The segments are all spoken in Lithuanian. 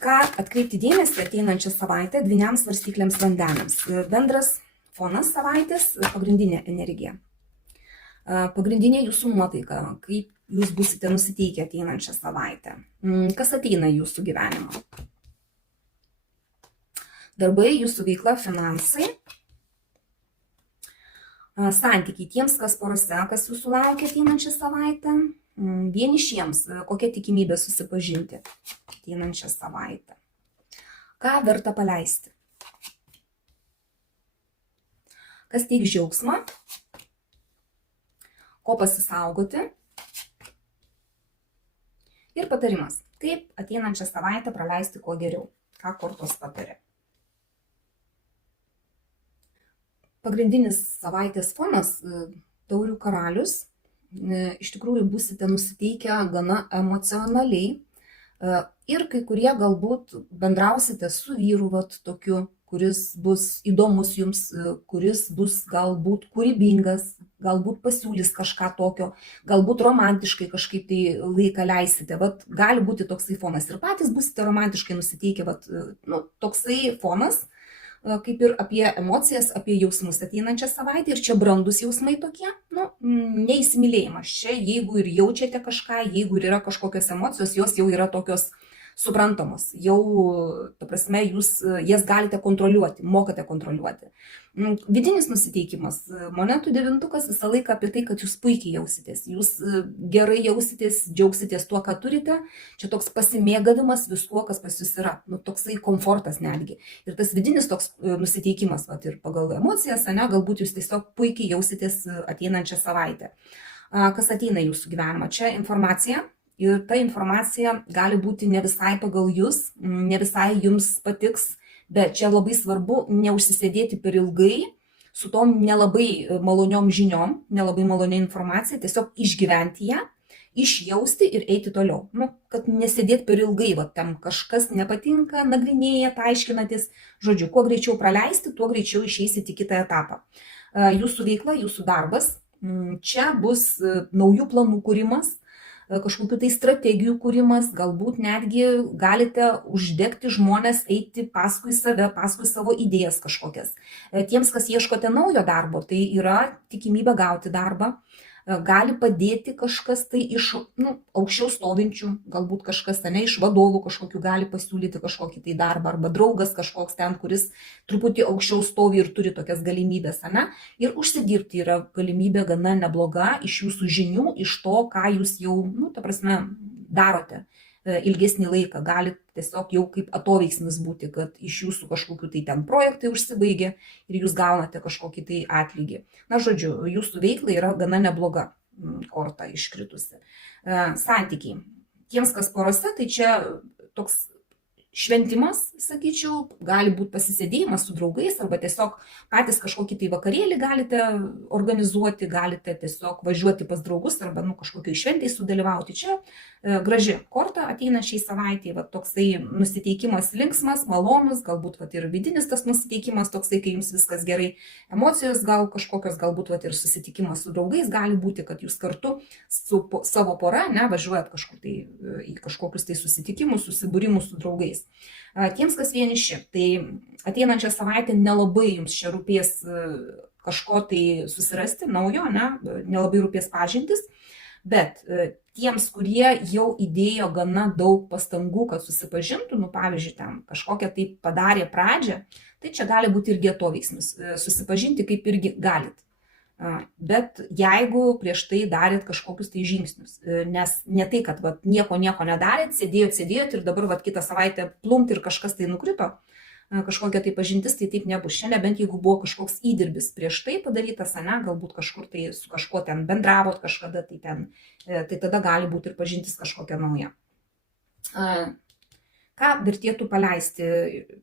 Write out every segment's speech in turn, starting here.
Ką atkreipti dėmesį ateinančią savaitę dvyniams svarstyklėms vandeniams. Bendras fonas savaitės, pagrindinė energija. Pagrindinė jūsų nuotaika, kaip jūs būsite nusiteikę ateinančią savaitę. Kas ateina į jūsų gyvenimą? Darbai, jūsų veikla, finansai. Santykiai tiems, kas porose, kas jūsų laukia ateinančią savaitę. Vienišiems, kokia tikimybė susipažinti ateinančią savaitę. Ką verta paleisti? Kas teiks džiaugsmą? Ko pasisaugoti? Ir patarimas, kaip ateinančią savaitę praleisti kuo geriau. Ką kortos patarė? Pagrindinis savaitės fonas taurių karalius. Iš tikrųjų būsite nusiteikę gana emocionaliai ir kai kurie galbūt bendrausite su vyru tokiu, kuris bus įdomus jums, kuris bus galbūt kūrybingas, galbūt pasiūlys kažką tokio, galbūt romantiškai kažkaip tai laiką leisite. Gali būti toksai fonas ir patys būsite romantiškai nusiteikę. Toksai fonas, kaip ir apie emocijas, apie jausmus ateinančią savaitę. Ir čia brandus jausmai tokie, neįsimylėjimas. Čia jeigu ir jaučiate kažką, jeigu ir yra kažkokios emocijos, jos jau yra tokios suprantamos. Jau, ta prasme, jūs jas galite kontroliuoti, mokate kontroliuoti. Vidinis nusiteikimas. Monetų devintukas visą laiką apie tai, kad jūs puikiai jausitės. Jūs gerai jausitės, džiaugsitės tuo, ką turite. Čia toks pasimėgavimas viskuo, kas pas jūs yra. Toksai komfortas netgi. Ir tas vidinis toks nusiteikimas, ir pagal emocijas, galbūt jūs tiesiog puikiai jausitės ateinančią savaitę. Kas ateina į jūsų gyvenimą? Čia informacija. Ir ta informacija gali būti ne visai pagal jūs, ne visai jums patiks, bet čia labai svarbu neužsisėdėti per ilgai su tom nelabai maloniom žiniom, nelabai malonia informacija, tiesiog išgyventi ją, išjausti ir eiti toliau. Kad nesėdėti per ilgai, tam kažkas nepatinka, nagrinėjat, aiškinatės, žodžiu, kuo greičiau praleisti, tuo greičiau išeisite į kitą etapą. Jūsų veikla, jūsų darbas, čia bus naujų planų kūrimas, kažkokių tai strategijų kūrimas, galbūt netgi galite uždegti žmonės eiti paskui save, paskui savo idėjas kažkokias. Tiems, kas ieškote naujo darbo, tai yra tikimybė gauti darbą. Gali padėti kažkas tai iš aukščiau stovinčių, galbūt kažkas iš vadovų kažkokių gali pasiūlyti kažkokį tai darbą, arba draugas kažkoks ten, kuris truputį aukščiau stovi ir turi tokias galimybės. Ir užsidirbti yra galimybė gana nebloga iš jūsų žinių, iš to, ką jūs jau, darote ilgesnį laiką. Gali tiesiog jau kaip atoveiksmis būti, kad iš jūsų kažkokių tai ten projektai užsibaigė ir jūs gaunate kažkokį tai atlygį. Žodžiu, jūsų veikla yra gana nebloga, korta iškritusi. Santykiai. Tiems, kas porose, tai čia toks šventimas, sakyčiau, gali būti pasisėdėjimas su draugais, arba tiesiog patys kažkokį tai vakarėlį galite organizuoti, galite tiesiog važiuoti pas draugus, arba kažkokiai šventėj sudalyvauti. Čia graži korta ateina šiai savaitėj, toksai nusiteikimas linksmas, malonus, galbūt ir vidinis tas nusiteikimas toksai, kai jums viskas gerai, emocijos gal kažkokios, galbūt ir susitikimas su draugais, gali būti, kad jūs kartu su savo pora važiuojat kažkur tai į kažkokius tai susitikimus, susibūrimus su draugais. Tiems, kas vieniši, tai ateinančią savaitę nelabai jums čia rūpės kažko tai susirasti naujo, nelabai rūpės pažintis, bet tiems, kurie jau įdėjo gana daug pastangų, kad susipažintų, pavyzdžiui, ten kažkokią tai padarė pradžią, tai čia gali būti irgi atoveiksmis, susipažinti kaip irgi galit. Bet jeigu prieš tai darėt kažkokius tai žingsnius, nes ne tai, kad nieko nedarėt, sėdėjot ir dabar kitą savaitę plumt ir kažkas tai nukrito, kažkokia tai pažintis, tai taip nebus. Šiandien bent jeigu buvo kažkoks įdirbis prieš tai padarytas, galbūt kažkur tai su kažkuo ten bendravot kažkada, tai tada gali būti ir pažintis kažkokia nauja. Ką vertėtų paleisti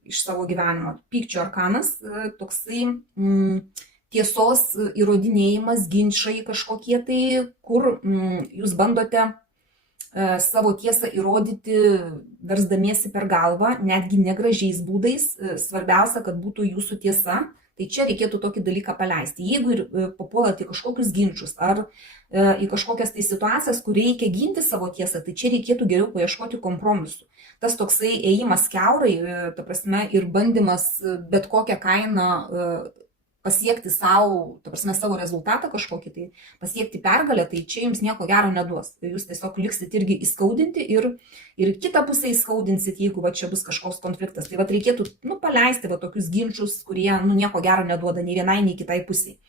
iš savo gyvenimo? Pykčio arkanas, toksai tiesos įrodinėjimas, ginčai kažkokie tai, kur jūs bandote savo tiesą įrodyti, versdamiesi per galvą, netgi negražiais būdais. Svarbiausia, kad būtų jūsų tiesa, Tai čia reikėtų tokį dalyką paleisti. Jeigu ir papuolat į kažkokius ginčius ar į kažkokias tai situacijas, kur reikia ginti savo tiesą, tai čia reikėtų geriau paieškoti kompromisų. Tas toksai ėjimas kiaurai, ta prasme, ir bandymas bet kokią kainą pasiekti savo, ta prasme, savo rezultatą kažkokį, tai pasiekti pergalę, tai čia jums nieko gero neduos. Jūs tiesiog liksit irgi įskaudinti ir kitą pusę įskaudinsit, jeigu va čia bus kažkoks konfliktas. Tai va reikėtų paleisti va tokius ginčius, kurie nieko gero neduoda nei vienai, nei kitai pusiai.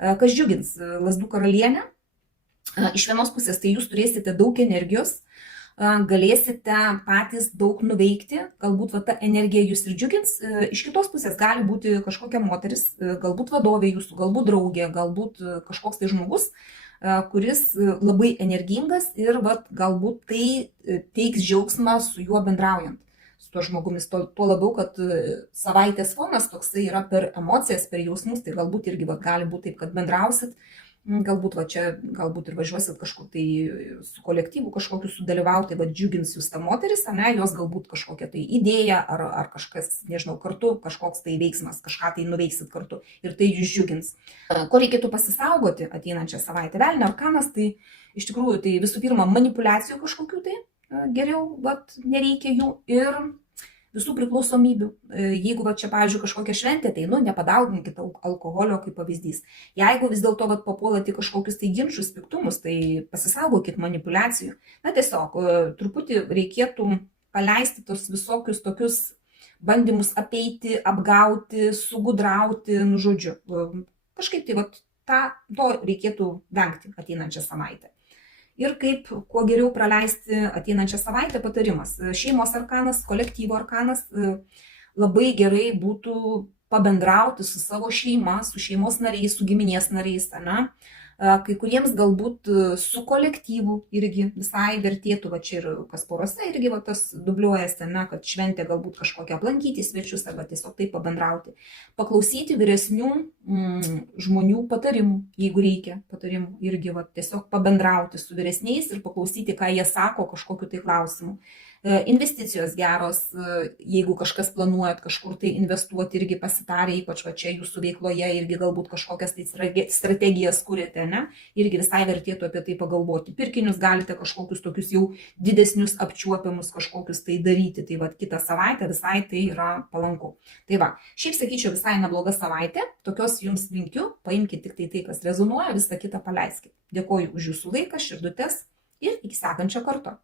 Kas džiugins Lazdų karalienę? Iš vienos pusės tai jūs turėsite daug energijos, galėsite patys daug nuveikti, galbūt va ta energija jūs ir džiugins. Iš kitos pusės gali būti kažkokia moteris, galbūt vadovė jūsų, galbūt draugė, galbūt kažkoks tai žmogus, kuris labai energingas ir va galbūt tai teiks džiaugsmą su juo bendraujant, su tuo žmogumis. Tuo labiau, kad savaitės fonas toksai yra per emocijas, per jausmus, tai galbūt irgi va gali būti taip, kad bendrausit. Galbūt va čia, galbūt ir važiuosit kažkur tai su kolektyvu kažkokiu sudalyvauti, va džiugins jūs ta moteris, ne, jos galbūt kažkokia tai idėja ar kažkas, nežinau, kartu, kažkoks tai veiksmas, kažką tai nuveiksit kartu ir tai jūs džiugins. Ko reikėtų pasisaugoti ateinančią savaitę? Velnio arkanas, tai iš tikrųjų, tai visų pirma, manipulacijų kažkokių tai geriau, va nereikia jų ir visų priklausomybių. Jeigu va čia, pavyzdžiui, kažkokia šventė, tai nepadauginkite alkoholio kaip pavyzdys. Jeigu vis dėlto papuolat į kažkokius tai ginčius, piktumus, tai pasisaugokit manipulacijų. Na tiesiog, truputį reikėtų paleisti tos visokius tokius bandymus apeiti, apgauti, sugudrauti, žodžiu. Kažkaip tai to reikėtų vengti ateinančią savaitę. Ir kaip kuo geriau praleisti ateinančią savaitę patarimas. Šeimos arkanas, kolektyvo arkanas, labai gerai būtų pabendrauti su savo šeima, su šeimos nariais, su giminės nariais, ne? Kai kuriems galbūt su kolektyvu irgi visai vertėtų, va čia ir kas porose irgi va tas dubliuojasi, ne, kad šventė galbūt kažkokią aplankyti svečius arba tiesiog taip pabendrauti. Paklausyti vyresnių žmonių patarimų, jeigu reikia patarimų, irgi va tiesiog pabendrauti su vyresniais ir paklausyti, ką jie sako kažkokiu tai klausimu. Investicijos geros, jeigu kažkas planuojat kažkur tai investuoti, irgi pasitarę, ypač va čia jūsų veikloje, irgi galbūt kažkokias tai strategijas kuriate, ne? Irgi visai vertėtų apie tai pagalvoti. Pirkinius galite kažkokius tokius jau didesnius apčiuopiamus kažkokius tai daryti, tai va kitą savaitę visai tai yra palanku. Tai va, šiaip sakyčiau visai nebloga savaitė, tokios jums linkiu, paimkite tik tai, kas rezonuoja, visą kitą paleiskite. Dėkoju už jūsų laiką, širdutes ir iki sekančio karto.